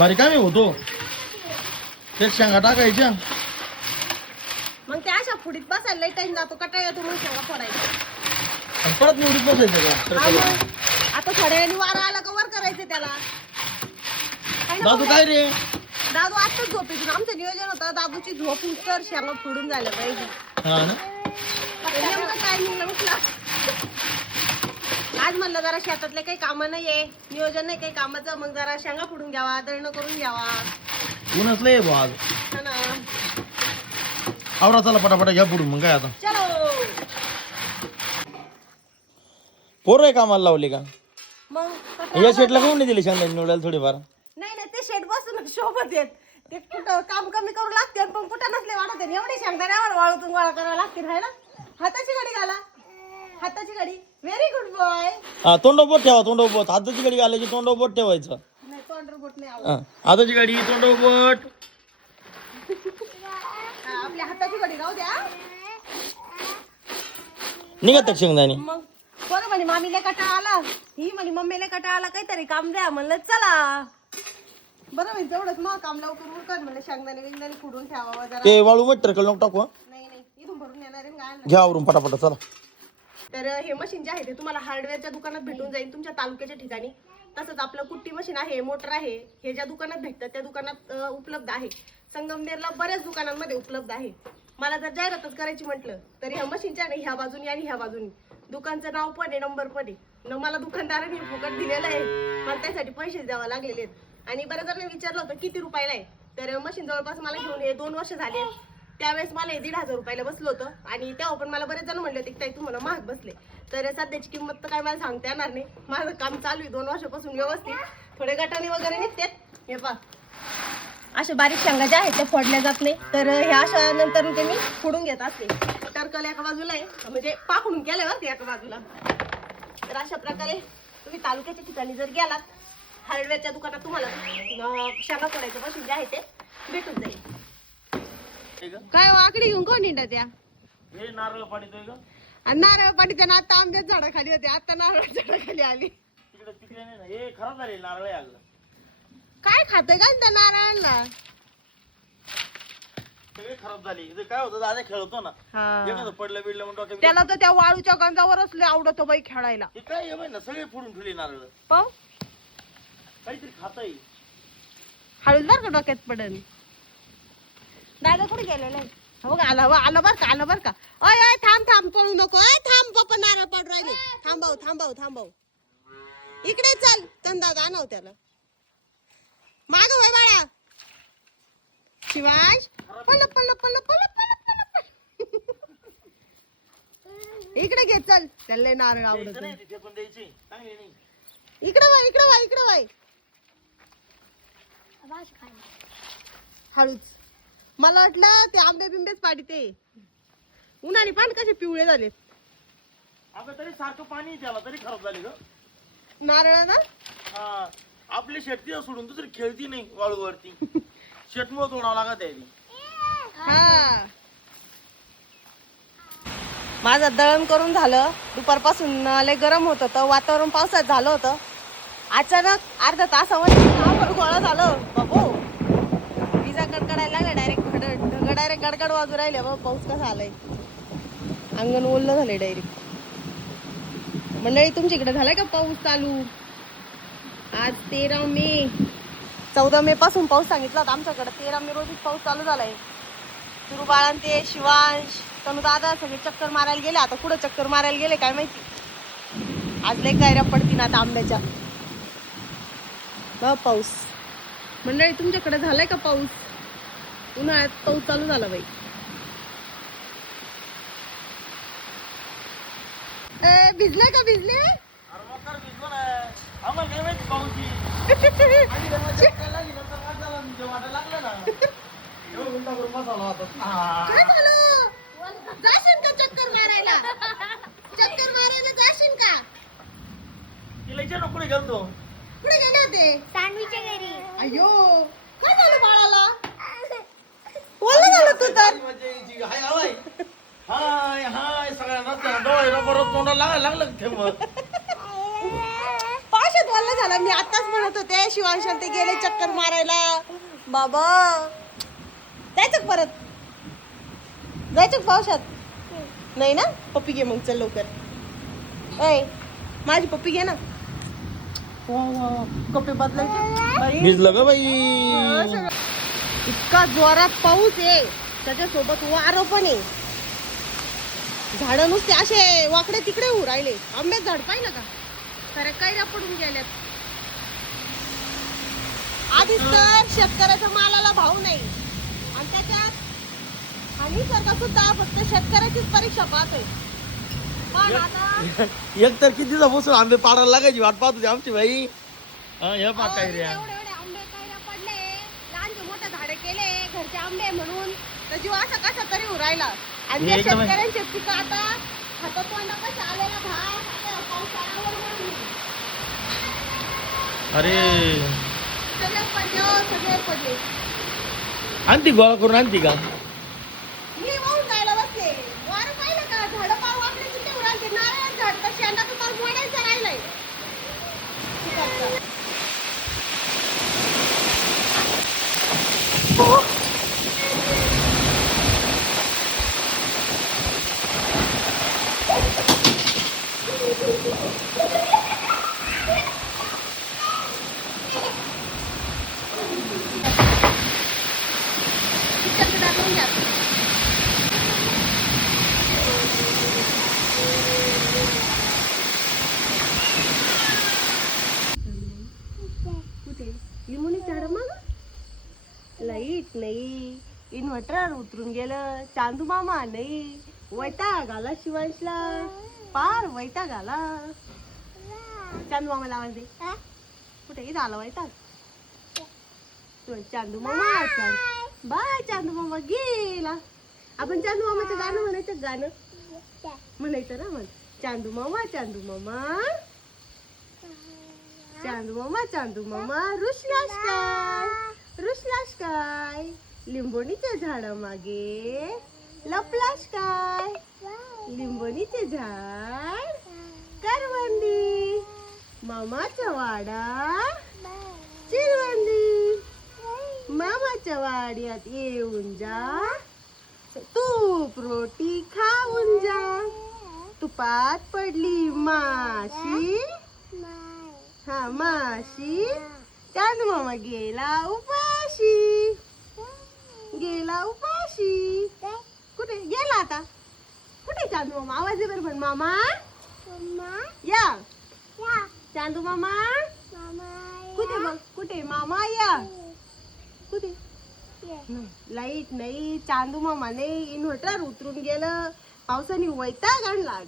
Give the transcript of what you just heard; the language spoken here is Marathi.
बारीक काय होतो ते शेंगा टाकायच्या मग त्या अशा फुडीत बसायला लई टाइम जातो कटाळा येतो मग शेंगा फोडायचा आणि परत निवडीत बसायचं हा का मग. आता थोड्या वेळाने वारा आला का वर करायचं त्याला काय ना दादू मग? काय रे दादू आताच झोपेतून आमचं नियोजन होतं दादूची झोप तर शेंगा फोडून झाल्या पाहिजे हा ना नेमकं टायमिंगला उठला आज म्हणलं जरा शेतातले काही कामं नाहीये नियोजन नाही काही कामाचं मग जरा शेंगा फोडून घ्यावा दळणं करून घ्यावा ऊनच लय भाऊ आज हा ना आवरा चला पटापटा घ्या पुढून मग काय आता चलो पोरं आहे कामाला लावले का मग या शेटला कोण नाही दिली शेंगा निवडायला थोडीफार नाही नाही ते शेड बसून शोभत येत ते कुठं काम कमी करू लागते पण कुठं नसले वाढत एवढे शेंगदाण्यावर वाळूतून गोळा करावा लागते हाय ना हाताची गाडी घाला हाताची गाडी व्हेरी गुड बॉय हा तोंड बोट ठेवा तोंड बोट हाताची गाडी घालायची तोंड बोट ठेवायचं नाही तोंडर बोट नाही आवडत हा, हाताची गाडी तोंड बोट आपल्या हाताची गाडी राहू द्या निघत शेंगदाणे मग बरं म्हणे मामीला कटाळा आला ही म्हणे मम्मीला कटाळा आला काहीतरी काम द्या म्हणलं चला बरं म्हणजे तेवढंच मग काम लवकर उरकत म्हणलं शेंगदाणे बिंगदाणे फोडून ठेवावं जरा ते वाळू मट ट्रकल नको टाकू हं? नाही नाही इथून भरून येणार आहे काय घ्या आवरून पटापटा चला तर हे मशीन जे आहे ते तुम्हाला हार्डवेअरच्या दुकानात भेटून जाईल तुमच्या तालुक्याच्या ठिकाणी तसंच आपलं कुट्टी मशीन आहे मोटर आहे हे ज्या दुकानात भेटतं त्या दुकानात उपलब्ध आहे संगमनेरला बऱ्याच दुकानांमध्ये उपलब्ध आहे मला जर जाहिरातच करायची म्हटलं तर ह्या मशीनच्या नाही ह्या बाजूनी आणि ह्या बाजूनी दुकानचं नाव पण आहे नंबर पण आहे न मला दुकानदारांनी फुकट दिलेलं आहे मला त्यासाठी पैसे द्यावे लागलेले आहेत आणि बऱ्याच जणांनी विचारलं होतं किती रुपयाला आहे तर मशीन जवळपास मला घेऊन हे 2 वर्ष झाले त्यावेळेस मला हे 1,500 रुपयाला बसलं होतं आणि तेव्हा पण मला बरेच जण म्हणले होते की ताई तुम्हाला महाग बसले तर सध्याची किंमत तर काय मला सांगता येणार नाही माझं काम चालू आहे 2 वर्षापासून व्यवस्थित थोडे गटाने वगैरे निघतात हे पहा अशा बारीक शेंगा ज्या आहेत त्या फोडल्या जात नाही तर ह्या अशा नंतर ते मी फोडून घेत असते टर्कल एका बाजूला आहे म्हणजे पाकडून केल्यावर एका बाजूला तर अशा प्रकारे तुम्ही तालुक्याच्या ठिकाणी जर गेलात हार्डवेअरच्या दुकानात तुम्हाला शेंगा फोडायचं मशीन जे आहे ते भेटून जाईल काय आकडी घेऊन कोण हिंडा त्या हे नारळ पाडीतोय का आणि नारळ पाटी त्यांना आता आंब्याच झाडाखाली होते आता नारळ झाडाखाली आली तिकडे तिकडे नाही ना हे खराब झाले नारळ आहे अगं काय खातोय का त्या नारळाला सगळे खराब झाले इथे काय होतं दादा खेळतो ना एखादं पडलं बिडलं म्हणून डोक्यात त्याला तर त्या वाळूच्या गंजावरच लय आवडतो बाई खेळायला हे काय हे बाई ना सगळे फोडून ठेवले नारळ पाहू काहीतरी खाताय हळूच बर का डोक्यात पडन दादा कुठे गेलेला आहे हो बघ आला आलं बर का अय अय थांब थांब पळू नको अय थांब पप्पा नारळ पाडू राहिले थांबव इकडे चल दादा आणव त्याला माग वय बाळा शिवांश पळ इकडे घे चल त्याला लय नारळ आवडत नाही तिथे पण द्यायची चांगली नाही इकडे वाय हळूच मला वाटलं ते आंबे बिंबेच पाडी ते उन्हाने पान कसे पिवळे झाले अगं तरी सारखं पाणी त्याला तरी खराब झाले ग नारळ ना हा आपली शेती सोडून दुसरी खेळती नाही वाळूवरती शेतमुळे तोडावं लागत आहे ती. हा माझं दळण करून झालं दुपारपासून लय गरम होत होतं वातावरण पावसात झालं होतं अचानक अर्धा तासामध्ये गोळा झालं बाबू विजा कडकडायला लागला डायरेक्ट गडगड वाजू राहिले बाबा पाऊस कसा आलाय अंगण ओललं झालंय डायरेक्ट मंडळी तुमच्या इकडे झालाय का पाऊस चालू आज 13 मे 14 मे पासून पाऊस सांगितला होता आमच्याकडे 13 मे रोजीच पाऊस चालू झालाय सुरू बाळान ते शिवांश तनु दादा सगळे चक्कर मारायला गेले आता कुठं चक्कर मारायला गेले काय माहिती आज लय गायऱ्या पडतील आता आंब्याच्या पाऊस मंडळी तुमच्याकडे झालाय का पाऊस उन्हाळ्यात पाऊस चालू झाला बाई भिजले का भिजले अरे मकर भिजलो ना आम्हाला काय माहिती पाऊसची आणि लागली नंतर काय झालं वाटायला लागलं ना एवढं गुंता करून बसवला होता काय झालं जाशील का चक्कर मारायला जाशील का तिला विचार कुठे गेलतो कुठे गेले होते सानवीच्या घरी. अयो काय झालं बाळाला बोललं झालं तू तर मजा यायची हाय हाय हाय हाय सगळ्यांना डोळे बरोबर तोंडाला लागायला लागलं ते मग पावसात बोललं झाला मी आताच म्हणत होते शिवांश ते गेले चक्कर मारायला बाबा जायचं परत जायचं पावसात नाही ना पप्पी घे मग चल लवकर ऐ माझी पप्पी घे ना कपडे बदलायचे भिजलं ग बाई इतका जोरात पाऊस आहे त्याच्यासोबत वारं पण आहे झाडं नुसते असे वाकडे तिकडे उभं राहिले आंब्यात झाड पाहिलं का खरं कैऱ्या पडून गेल्यात आधीच तर शेतकऱ्याच्या मालाला भाव नाही आणि त्याच्यात आणि सरकार सुद्धा फक्त शेतकऱ्याचीच परीक्षा पाहतोय पण आता एक तर किती दिवसापासून आंबे पाडायला लागायची वाट पाहत होती आमची बाई हे पा काय रे एवढे आंबे कैऱ्या पडले लहानचे मोठे झाडे केले घरचे आंबे म्हणून तर जीव असा कसा तरी उरायला आणि त्या एकदम- शेतकऱ्यांचे पिकं आता हातात तोंडापाशी आलेला घास आता पावसाळ्यावर म्हणून अरे सगळे पडले सगळे पडले आणती गोळा करून आणती का मी वाहून जायला बसले वारं पाहिलं का झाडं पार वाकडे तिथे उरायचे नारळ झाड तर शेंडाचं पार मोडायचं राहिलंय लिंबूनी झाड मग लाईट नाही इन्व्हर्टर उतरून गेलं चांदू मामा नाही वैताग आला शिवांशला पार वैताग आला चांदू मामाला आवाज दे कुठे इथं आला वैताग चांदू मामा बाय चांदू मामा गेला आपण चांदू मामाचं गाणं म्हणायचं गाणं म्हणायचं ना म्हण चांदू मामा चांदू मामा चांदू मामा रुसलास काय लिंबोणीच्या झाडा मागे लपलास काय लिंबोणीचे झाड करवंदी मामाचा वाडा चिरवंदी मामाच्या वाड्यात येऊन जा तूप रोटी खाऊन जा तुपात पडली माशी हा माशी चांदू मामा गेला उपाशी कुठे गेला आता कुठे चांदू मामा आवाज दे बरं मामा या चांदू मामा कुठे बघ कुठे मामा या कुठे लाईट नाही चांदू मामा नाही इन्व्हर्टर उतरून गेलं पावसाने वैताग आणला